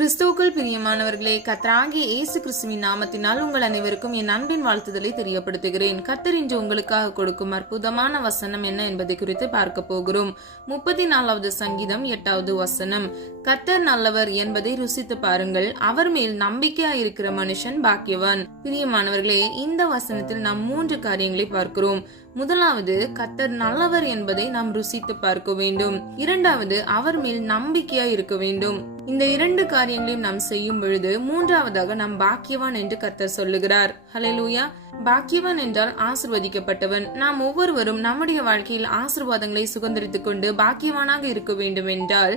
கிறிஸ்துவுக்குள் பிரியமானவர்களே, கர்த்தராகிய இயேசு கிறிஸ்துவின் நாமத்தினால் உங்கள் அனைவருக்கும் என் அன்பின் வாழ்த்துதலை தெரியப்படுத்துகிறேன். கர்த்தர் இன்று உங்களுக்காக கொடுக்கும் அற்புதமான வசனம் என்ன என்பதை குறித்து பார்க்க போகிறோம். 34வது சங்கீதம் 8வது வசனம். கர்த்தர் நல்லவர் என்பதை ருசித்து பாருங்கள், அவர் மேல் நம்பிக்கையாயிருக்கிற மனுஷன் பாக்கியவான். பிரியமானவர்களே, இந்த வசனத்தில் நாம் 3 காரியங்களை பார்க்கிறோம். முதலாவது, கர்த்தர் நல்லவர் என்பதை நாம் ருசித்து பார்க்க வேண்டும். இரண்டாவது, அவர் மேல் நம்பிக்கையா இருக்க வேண்டும். இந்த 2 காரியங்களையும் நாம் செய்யும் பொழுது மூன்றாவதாக நாம் பாக்கியவான் என்று கர்த்தர் சொல்லுகிறார். ஹல்லேலூயா. பாக்கியவான் என்றால் ஆசீர்வதிக்கப்பட்டவன். நாம் ஒவ்வொருவரும் நம்முடைய வாழ்க்கையில் ஆசீர்வாதங்களை சுதந்திரித்துக் கொண்டு பாக்கியவானாக இருக்க வேண்டும் என்றால்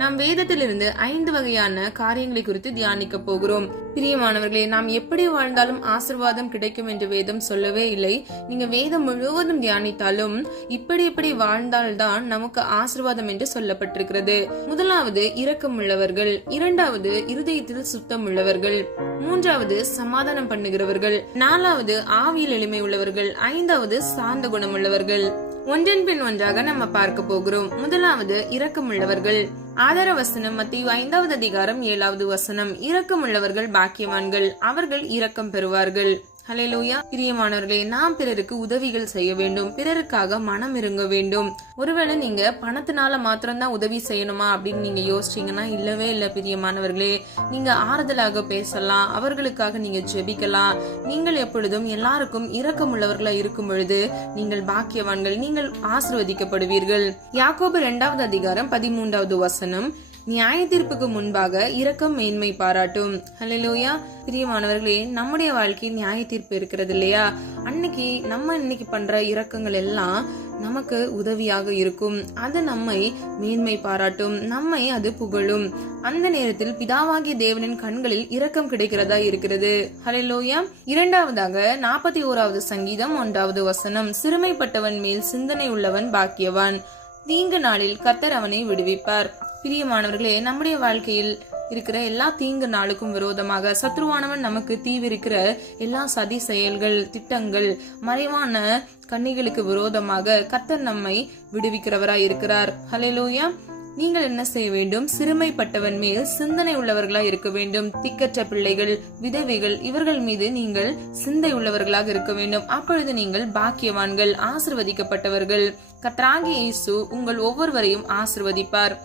நாம் வேதத்திலிருந்து 5 வகையான காரியங்களை குறித்து தியானிக்க போகிறோம். பிரியமானவர்களே, நாம் எப்படி வாழ்ந்தாலும் ஆசீர்வாதம் கிடைக்கும் என்று வேதம் சொல்லவே இல்லை. நீங்க வேதம் முழுவதும் தியானித்தாலும் இப்படி வாழ்ந்தால்தான் நமக்கு ஆசீர்வாதம் என்று சொல்லப்பட்டிருக்கிறது. முதலாவது, இரக்கம் உள்ளவர்கள். இரண்டாவது, இருதயத்தில் சுத்தம் உள்ளவர்கள். மூன்றாவது, சமாதானம் பண்ணுகிறவர்கள். நாலாவது, ஆவியில் எளிமை உள்ளவர்கள். ஐந்தாவது, சாந்த குணம் உள்ளவர்கள். ஒன்றன் பின் ஒன்றாக நம்ம பார்க்க போகிறோம். முதலாவது, இரக்கமுள்ளவர்கள். ஆதார வசனம் மத்தேயு 5வது அதிகாரம் 7வது வசனம். இரக்கமுள்ளவர்கள் பாக்கியவான்கள், அவர்கள் இரக்கம் பெறுவார்கள். ஹல்லேலூயா. பிரியமானவர்களே, நாம் பிறருக்கு உதவிகள் செய்ய வேண்டும், பிறருக்காக மனம் இருங்க வேண்டும். ஒருவேளை நீங்க பணத்தினால மாத்திரம்தான் உதவி செய்யணுமா அப்படின்னு நீங்க யோசிச்சீங்கன்னா இல்லவே இல்ல. பிரியமானவர்களே, நீங்க ஆறுதலாக பேசலாம், அவர்களுக்காக நீங்க ஜெபிக்கலாம். நீங்கள் எப்பொழுதும் எல்லாருக்கும் இரக்கமுள்ளவர்களா இருக்கும் பொழுது நீங்கள் பாக்கியவான்கள், நீங்கள் ஆசீர்வதிக்கப்படுவீர்கள். யாக்கோபு 2வது அதிகாரம் 13வது வசனம். நியாய தீர்ப்புக்கு முன்பாக இரக்கம் மேன்மை பாராட்டும். ஹல்லேலூயா. பிரியமானவர்களே, நம்முடைய வாழ்க்கையில் நியாய தீர்ப்பு இருக்கிறது இல்லையா? அன்னைக்கு நம்ம இன்னைக்கு பண்ற இரக்கங்கள் எல்லாம் நமக்கு உதவியாக இருக்கும். அது நம்மை மேன்மை பாராட்டும், நம்மை அது புகழும். அந்த நேரத்தில் பிதாவாகிய தேவனின் கண்களில் இரக்கம் கிடைக்கிறதா இருக்கிறது. ஹல்லேலூயா. இரண்டாவதாக 41வது சங்கீதம் 1வது வசனம். சிறுமைப்பட்டவன் மேல் சிந்தனை உள்ளவன் பாக்கியவான், தீங்கு நாளில் கர்த்தர் அவனை விடுவிப்பார். பிரியமானவர்களே, நம்முடைய வாழ்க்கையில் இருக்கிற எல்லா தீங்கு நாளுக்கும் விரோதமாக சத்ருவானவன் நமக்கு தீவிரிக்கிற எல்லா சதி செயல்கள், திட்டங்கள், மறைவான கண்ணிகளுக்கு விரோதமாக கர்த்தர் நம்மை விடுவிக்கிறவராய் இருக்கிறார். ஹல்லேலூயா. நீங்கள் என்ன செய்ய வேண்டும்? சிறுமைப்பட்டவன் மேல் சிந்தனை உள்ளவர்களா இருக்க வேண்டும். திக்கற்ற பிள்ளைகள், விதவைகள், இவர்கள் மீது நீங்கள் சிந்தை உள்ளவர்களாக இருக்க வேண்டும். அப்பொழுது நீங்கள் பாக்கியவான்கள், ஆசீர்வதிக்கப்பட்டவர்கள். கர்த்தராகிய இயேசு உங்கள் ஒவ்வொருவரையும் ஆசீர்வதிப்பார்.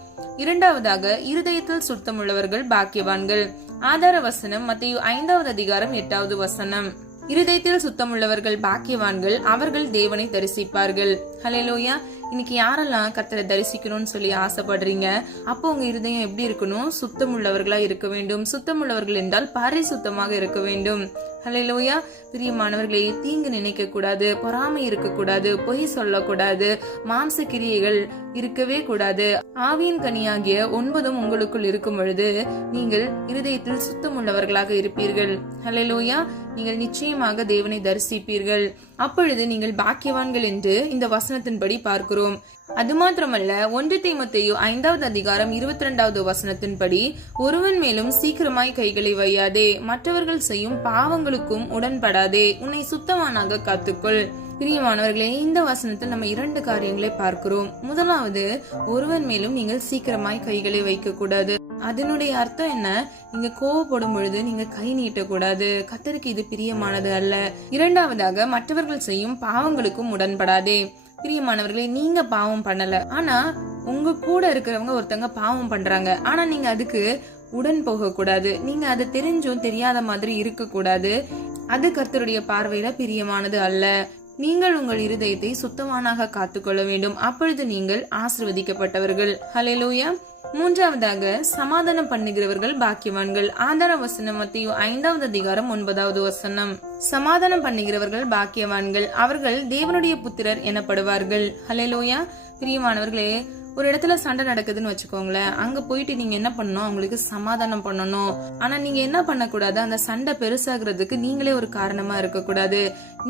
இரண்டாவதாக, இருதயத்தில் சுத்தம் உள்ளவர்கள் பாக்கியவான்கள். ஆதார வசனம் மத்தேயு 5வது அதிகாரம் 8வது வசனம். இருதயத்தில் சுத்தம் உள்ளவர்கள் பாக்கியவான்கள், அவர்கள் தேவனை தரிசிப்பார்கள். ஹல்லேலூயா. இன்னைக்கு யாரெல்லாம் கர்த்தரை தரிசிக்கணும்னு சொல்லி ஆசைப்படுறீங்க? அப்போ உங்க இருதயம் எப்படி இருக்கணும்? சுத்தம் உள்ளவர்களா இருக்க வேண்டும். சுத்தம் உள்ளவர்கள் என்றால் பரிசுத்தமாக இருக்க வேண்டும். ஹல்லேலூயா. பிரியமானவர்களே, தீங்கு நினைக்க கூடாது, பொறாமை இருக்கக்கூடாது, பொய் சொல்லக்கூடாது, மாம்ச கிரியைகள் இருக்கவே கூடாது. ஆவியின் கனியாகிய 9 உங்களுக்குள் இருக்கும் பொழுது நீங்கள் இருதயத்தில் சுத்தம் உள்ளவர்களாக இருப்பீர்கள். ஹல்லேலூயா. நீங்கள் நிச்சயமாக தேவனை தரிசிப்பீர்கள். அப்பொழுது நீங்கள் பாக்கியவான்கள் என்று இந்த வசனத்தின்படி பார்க்கிறோம். அது மாத்திரமல்ல, 1 தீமோத்தேயு 5வது அதிகாரம் 22வது வசனத்தின்படி, ஒருவன் மேலும் சீக்கிரமாய் கைகளை வையாதே, மற்றவர்கள் செய்யும் பாவங்களுக்கும் உடன்படாதே, உன்னை சுத்தமானாக காத்துக்கொள். பிரியமானவர்களே, இந்த வசனத்தில் நம்ம 2 காரியங்களை பார்க்கிறோம். முதலாவது, ஒருவன் மேலும் நீங்கள் சீக்கிரமாய் கைகளை வைக்க கூடாது. அதனுடைய அர்த்தம் என்ன? நீங்க கோவப்படும் பொழுது நீங்க கை நீட்டக்கூடாது. கர்த்தருக்கு இது பிரியமானது அல்ல. இரண்டாவதாக, மற்றவர்கள் செய்யும் பாவங்களுக்கும் உடன்படாதே. பிரியமானவர்களே, நீங்க பாவம் பண்ணல, ஆனா உங்க கூட இருக்கிறவங்க ஒருத்தங்க பாவம் பண்றாங்க, ஆனா நீங்க அதுக்கு உடன் போக கூடாது. நீங்க அது தெரிஞ்சும் தெரியாத மாதிரி இருக்க கூடாது. அது கர்த்தருடைய பார்வையில பிரியமானது அல்ல. நீங்கள் உங்கள் இருதயத்தை சுத்தமானாக காத்துக்கொள்ள வேண்டும். அப்பொழுது நீங்கள் ஆசீர்வதிக்கப்பட்டவர்கள். ஹல்லேலூயா. மூன்றாவதாக, சமாதானம் பண்ணுகிறவர்கள் பாக்கியவான்கள். ஆதார வசனம் மத்தேயு 5வது அதிகாரம் 9வது வசனம். சமாதானம் பண்ணுகிறவர்கள் பாக்கியவான்கள், அவர்கள் தேவனுடைய புத்திரர் எனப்படுவார்கள். ஹல்லேலூயா. பிரியமானவர்களே, ஒரு இடத்துல சண்டை நடக்குதுன்னு வச்சுக்கோங்களேன். அங்க போயிட்டு நீங்க என்ன பண்ணணும்? அவங்களுக்கு சமாதானம் பண்ணணும். ஆனா நீங்க என்ன பண்ணக்கூடாது? அந்த சண்டை பெருசாகிறதுக்கு நீங்களே ஒரு காரணமா இருக்க கூடாது.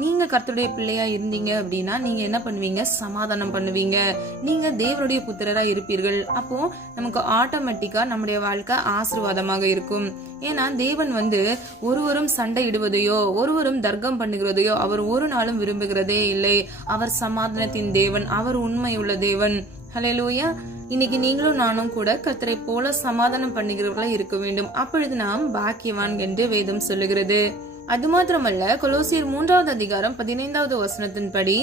நீங்க கர்த்தருடைய பிள்ளையா இருந்தீங்க அப்படின்னா நீங்க என்ன பண்ணுவீங்க? சமாதானம் பண்ணுவீங்க. நீங்க தேவனுடைய புத்திரரா இருப்பீர்கள். அப்போ நமக்கு ஆட்டோமேட்டிக்கா நம்முடைய வாழ்க்கை ஆசீர்வாதமாக இருக்கும். ஏன்னா தேவன் ஒருவரும் சண்டை இடுவதையோ ஒருவரும் தர்க்கம் பண்ணுகிறதையோ அவர் ஒரு நாளும் விரும்புகிறதே இல்லை. அவர் சமாதானத்தின் தேவன், அவர் உண்மை உள்ள தேவன். ஹல்லேலூயா. இன்னைக்கு நீங்களும் நானும் கூட கர்த்தரை போல சமாதானம் பண்ணுகிறவர்களா இருக்க வேண்டும். அப்பொழுது நாம் பாக்கியவான் என்று வேதம் சொல்லுகிறது. அது மாத்திரமல்ல, கொலோசியர் 3வது அதிகாரம் 15வது வசனத்தின்படி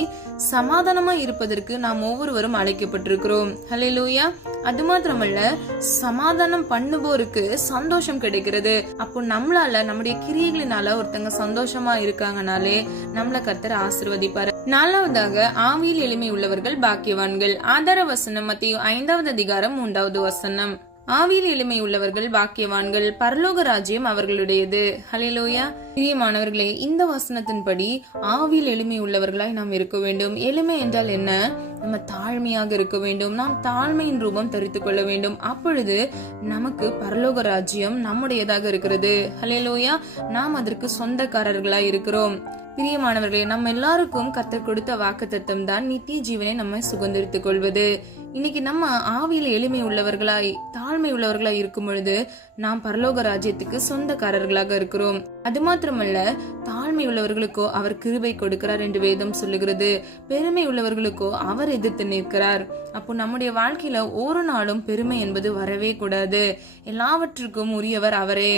சமாதானமா இருப்பதற்கு நாம் ஒவ்வொருவரும் அழைக்கப்பட்டிருக்கிறோம். ஹல்லேலூயா. அது மாத்திரமல்ல, சமாதானம் பண்ணுவோருக்கு சந்தோஷம் கிடைக்கிறது. அப்போ நம்மளால, நம்முடைய கிரியைகளினால ஒருத்தங்க சந்தோஷமா இருக்காங்கனாலே நம்மள கர்த்தர் ஆசீர்வதிப்பாரு. 4வதாக, ஆவியில் எளிமை உள்ளவர்கள் பாக்கியவான்கள். ஆதார வசனம் மத்தேயு 5வது அதிகாரம் 3வது வசனம். ஆவியில் எளிமை உள்ளவர்கள் பாக்கியவான்கள், பரலோக ராஜ்யம் அவர்களுடையது. ஹல்லேலூயா. பிரியமானவர்களே, இந்த வசனத்தின்படி ஆவியில் எளிமை உள்ளவர்களாய் நாம் இருக்க வேண்டும். எளிமை என்றால் என்ன? நம்ம தாழ்மையாக இருக்க வேண்டும். நாம் தாழ்மையின் ரூபம் தரித்துக் கொள்ள வேண்டும். அப்பொழுது நமக்கு பரலோக ராஜ்யம் நம்முடையதாக இருக்கிறது. ஹல்லேலூயா. நாம் அதற்கு சொந்தக்காரர்களாய் இருக்கிறோம். பிரியமானவர்களே, நம்ம எல்லாருக்கும் கர்த்தர் கொடுத்த வாக்குத்தத்தம் தான் நித்திய ஜீவனை நம்ம சுதந்திரித்துக் கொள்வது. இன்னைக்கு நம்ம ஆவியில எளிமை உள்ளவர்களாய், தாழ்மை உள்ளவர்களாய் இருக்கும் பொழுது நாம் பரலோக ராஜ்யத்துக்கு சொந்தக்காரர்களாக இருக்கிறோம். அது மாத்திரமல்ல, தாழ்மை உள்ளவர்களுக்கோ அவர் கிருபை கொடுக்கிறார் என்று வேதம் சொல்லுகிறது. பெருமை உள்ளவர்களுக்கோ அவர் எதிர்த்து நிற்கிறார். அப்போ நம்முடைய வாழ்க்கையில ஒரு நாளும் பெருமை என்பது வரவே கூடாது. எல்லாவற்றுக்கும் உரியவர் அவரே.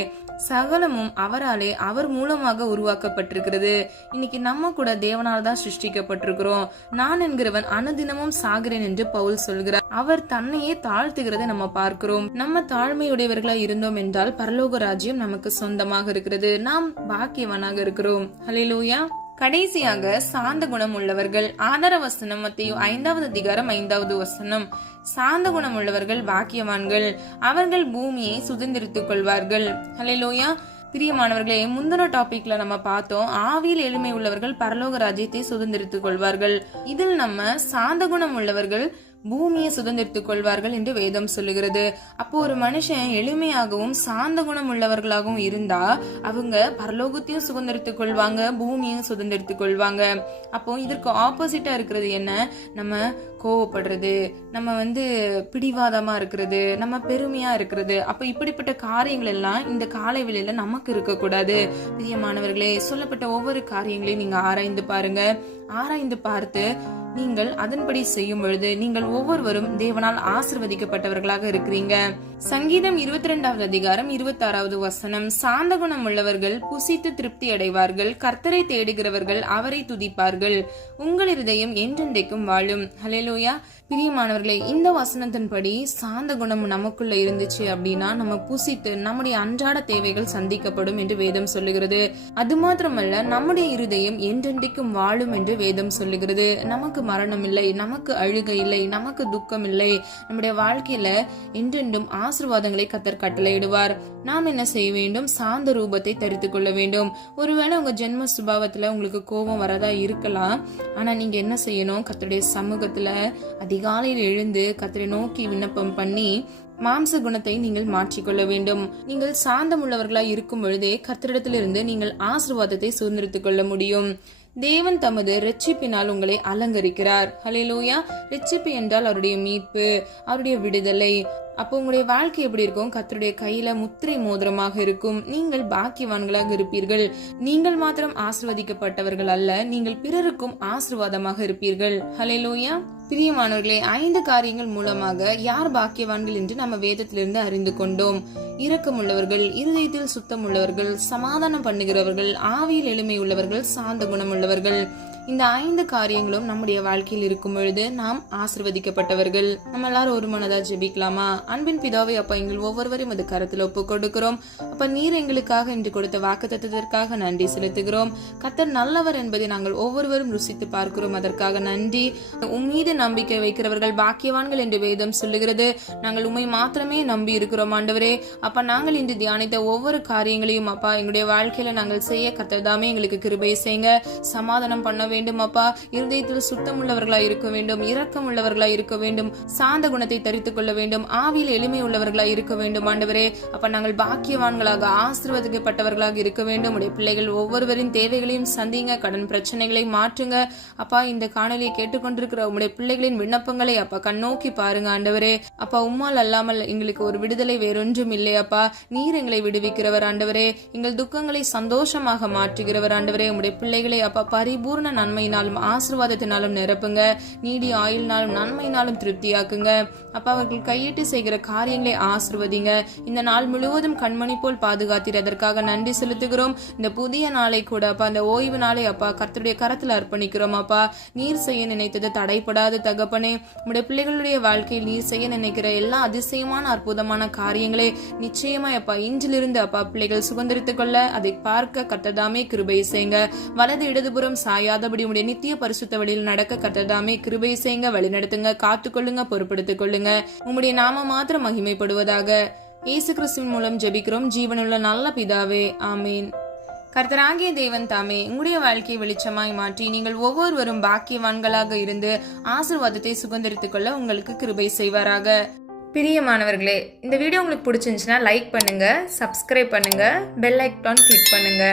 சகலமும் அவராலே, அவர் மூலமாக உருவாக்கப்பட்டிருக்கிறது. இன்னைக்கு நம்ம கூட தேவனால் தான் சிருஷ்டிக்கப்பட்டிருக்கிறோம். நான் என்கிறவன் அனுதினமும் சாகிறேன் என்று பவுல் சொல்கிறார். அவர் தன்னையே தாழ்த்துகிறதை நம்ம பார்க்கிறோம். நம்ம தாழ்மையுடையவர்களா இருந்தோம் என்றால் பரலோக ராஜ்யம் நமக்கு சொந்தமாக இருக்கிறது. நாம் பாக்கியவனாக இருக்கிறோம். ஹல்லேலூயா. கடைசியாக, சாந்த குணம் உள்ளவர்கள். ஆதார வசனம் மத்தேயு 5வது அதிகாரம் 5வது வசனம். சாந்த குணம் உள்ளவர்கள் பாக்கியவான்கள், அவர்கள் பூமியை சுதந்திரித்துக் கொள்வார்கள். ஹல்லேலூயா. பிரியமானவர்களே, முந்தின டாபிக்ல நம்ம பார்த்தோம், ஆவியில் எளிமை உள்ளவர்கள் பரலோக ராஜ்யத்தை சுதந்திரித்துக் கொள்வார்கள். இதில் நம்ம சாந்த குணம் உள்ளவர்கள் பூமியை சுதந்திரித்துக் கொள்வார்கள் என்று வேதம் சொல்லுகிறது. அப்போ ஒரு மனுஷன் எளிமையாகவும் சாந்த குணம் உள்ளவர்களாகவும் இருந்தா அவங்க பரலோகத்தையும் சுதந்திரித்துக் கொள்வாங்க, பூமியையும் சுதந்திரித்துக் கொள்வாங்க. அப்போ இதற்கு ஆப்போசிட்டா இருக்கிறது என்ன? நம்ம கோவப்படுறது, நம்ம பிடிவாதமா இருக்கிறது, நம்ம பெருமையா இருக்கிறது. அப்ப இப்படிப்பட்ட காரியங்கள் எல்லாம் இந்த காலை வேளையில நமக்கு இருக்க கூடாது. பிரியமானவர்களே, சொல்லப்பட்ட ஒவ்வொரு காரியங்களையும் நீங்க ஆராய்ந்து பாருங்க. ஆராய்ந்து பார்த்து நீங்கள் அதன்படி செய்யும் பொழுது நீங்கள் ஒவ்வொருவரும் தேவனால் ஆசீர்வதிக்கப்பட்டவர்களாக இருக்கிறீங்க. சங்கீதம் 22வது அதிகாரம் 26வது வசனம். சாந்த குணம் உள்ளவர்கள் புசித்து திருப்தி அடைவார்கள், கர்த்தரை தேடுகிறவர்கள் அவரை துதிப்பார்கள், உங்கள் இருதயம் என்றென்றைக்கும் வாழும். ஹல்லேலூயா. பிரியமானவர்களே, இந்த வசனத்தின்படி சாந்த குணம் நமக்குள்ள இருந்துச்சு அப்படின்னா நம்ம புசித்து நம்முடைய அன்றாட தேவைகள் சந்திக்கப்படும் என்று வேதம் சொல்லுகிறது. அது மாத்திரமல்ல, நம்முடைய இருதயம் என்றென்றைக்கும் வாழும் என்று வேதம் சொல்லுகிறது. நமக்கு மரணம் இல்லை, நமக்கு அழுகை இல்லை, நமக்கு துக்கம் இல்லை. நம்முடைய வாழ்க்கையில என்றென்றும் ஆசீர்வாதங்களை கர்த்தர் கட்டளையிடுவார். நாம் என்ன செய்ய வேண்டும்? சாந்த ரூபத்தை தரித்துக் கொள்ள வேண்டும். ஒருவேளை உங்க ஜென்ம சுபாவத்துல உங்களுக்கு கோபம் வரதா இருக்கலாம். ஆனா நீங்க என்ன செய்யணும்? கர்த்தருடைய சமூகத்துல அதிகாலையில் எழுந்து கர்த்தரை நோக்கி விண்ணப்பம் பண்ணி மாம்ச குணத்தை நீங்கள் மாற்றிக்கொள்ள வேண்டும். நீங்கள் சாந்தம் உள்ளவர்களாய் இருக்கும் பொழுதே கர்த்தரிடத்திலிருந்து நீங்கள் ஆசீர்வாதத்தை சுதந்திரித்துக் கொள்ள முடியும். தேவன் தமது இரட்சிப்பினால் உங்களை அலங்கரிக்கிறார். ஹல்லேலூயா. இரட்சிப்பு என்றால் அவருடைய மீட்பு, அவருடைய விடுதலை. அப்போ உங்களுடைய வாழ்க்கை எப்படி இருக்கும்? கர்த்தருடைய கையில முத்திரை மோதிரமாக இருக்கும். நீங்கள் பாக்கியவான்களாக இருப்பீர்கள். நீங்கள் மாத்திரம் ஆசீர்வதிக்கப்பட்டவர்கள் அல்ல, நீங்கள் பிறருக்கும் ஆசீர்வாதமாக இருப்பீர்கள். ஹல்லேலூயா. பிரியமானவர்களே, 5 காரியங்கள் மூலமாக யார் பாக்கியவான்கள் என்று நம்ம வேதத்திலிருந்து அறிந்து கொண்டோம். இரக்கமுள்ளவர்கள், இருதயத்தில் சுத்தம் உள்ளவர்கள், சமாதானம் பண்ணுகிறவர்கள், ஆவியில் எளிமை உள்ளவர்கள், சாந்த குணம் உள்ளவர்கள். இந்த 5 காரியங்களும் நம்முடைய வாழ்க்கையில் இருக்கும் பொழுது நாம் ஆசீர்வதிக்கப்பட்டவர்கள். நம்ம எல்லாரும் ஒரு மனதா ஜெபிக்கலாமா? அன்பின் பிதாவே, அப்பா, எங்கள் ஒவ்வொருவரையும் அது கருத்தில் ஒப்புக் கொடுக்கிறோம். அப்ப நீர் எங்களுக்காக இன்று கொடுத்த வாக்குத்தத்தத்திற்காக நன்றி செலுத்துகிறோம். கர்த்தர் நல்லவர் என்பதை நாங்கள் ஒவ்வொருவரும் ருசித்து பார்க்கிறோம். அதற்காக நன்றி. உம்மீது நம்பிக்கை வைக்கிறவர்கள் பாக்கியவான்கள் என்று வேதம் சொல்லுகிறது. நாங்கள் உம்மை மாத்திரமே நம்பி இருக்கிறோம் ஆண்டவரே. அப்ப நாங்கள் இன்று தியானித்த ஒவ்வொரு காரியங்களையும் அப்பா எங்களுடைய வாழ்க்கையில நாங்கள் செய்ய கர்த்தர் தாமே எங்களுக்கு கிருபை செய்யுங்க. சமாதானம் பண்ண வேண்டும் அப்பா. இருதயத்தில் சுத்தம் உள்ளவர்களாய் இருக்க வேண்டும், இரக்கம் உள்ளவர்களாய் இருக்க வேண்டும், சாந்த குணத்தை தரித்துக் கொள்ள வேண்டும், ஆவியில் எளிமை உள்ளவர்களாய் இருக்க வேண்டும் ஆண்டவரே. அப்ப நாங்கள் பாக்கியவான்களாக ஆசீர்வதிக்கப்பட்டவர்களாக இருக்க வேண்டும். உடைய பிள்ளைகள் ஒவ்வொருவரின் தேவைகளையும் சந்திங்க, கடன் பிரச்சனைகளை மாற்றுங்க அப்பா. இந்த காணொலியை கேட்டுக்கொண்டிருக்கிற உங்களுடைய பிள்ளைகளின் விண்ணப்பங்களை அப்பா கண்ணோக்கி பாருங்க ஆண்டவரே. அப்பா, உம்மால் அல்லாமல் எங்களுக்கு ஒரு விடுதலை வேறொன்றும் இல்லை அப்பா. நீர் எங்களை விடுவிக்கிறவர் ஆண்டவரே. எங்கள் துக்கங்களை சந்தோஷமாக மாற்றுகிறவர் ஆண்டவரே. உங்களுடைய பிள்ளைகளை அப்பா பரிபூர்ண நன்மையினாலும் ஆசீர்வாதத்தினாலும் நிரப்புங்க. நீடி ஆயுள்னாலும் நன்மையினாலும் திருப்தியாக்குங்க. அப்பா, அவர்கள் கையிட்டு செய்கிற காரியங்களை ஆசீர்வதிங்க. இந்த நாள் முழுவதும் கண்மணி போல் பாதுகாத்தீர். அதற்காக நன்றி செலுத்துகிறோம். இந்த புதிய நாளை கூட அப்பா, இந்த ஓய்வு நாளை அப்பா கர்த்தருடைய கரத்தில் அர்ப்பணிக்கிறோம். அப்பா, நீர் செய்ய நினைத்தது தடைப்படாத தகப்பனே, உடைய பிள்ளைகளுடைய வாழ்க்கையில் நீர் செய்ய நினைக்கிற எல்லா அதிசயமான அற்புதமான காரியங்களே நிச்சயமா அப்பா இன்றிலிருந்து அப்பா பிள்ளைகள் சுதந்திரித்துக் கொள்ள அதை பார்க்க கர்த்ததாமே கிருபை செய்யுங்க. வலது இடதுபுறம் சாயாதபடி உடைய நித்திய பரிசுத்த வழியில் நடக்க கர்த்ததாமே கிருபை செய்யுங்க. வழிநடத்துங்க, காத்துக்கொள்ளுங்க, பொறுப்படுத்திக் கொள்ளுங்க. உம்முடைய நாம மாத்திரம் மகிமைப்படுவதாக. இயேசு கிறிஸ்துவின் மூலம் ஜெபிக்கிறோம் ஜீவனுள்ள நல்ல பிதாவே, ஆமீன். கர்த்தராகிய தேவன் தாமே உங்களுடைய வாழ்க்கையை வெளிச்சமாய் மாற்றி நீங்கள் ஒவ்வொருவரும் பாக்கியவான்களாக இருந்து ஆசீர்வாதத்தை சுதந்திரித்துக் கொள்ள உங்களுக்கு கிருபை செய்வாராக. பிரியமானவர்களே, இந்த வீடியோ உங்களுக்கு பிடிச்சிருந்துச்சுன்னா லைக் பண்ணுங்க, சப்ஸ்கிரைப் பண்ணுங்க, பெல் ஐக்கான் கிளிக் பண்ணுங்க.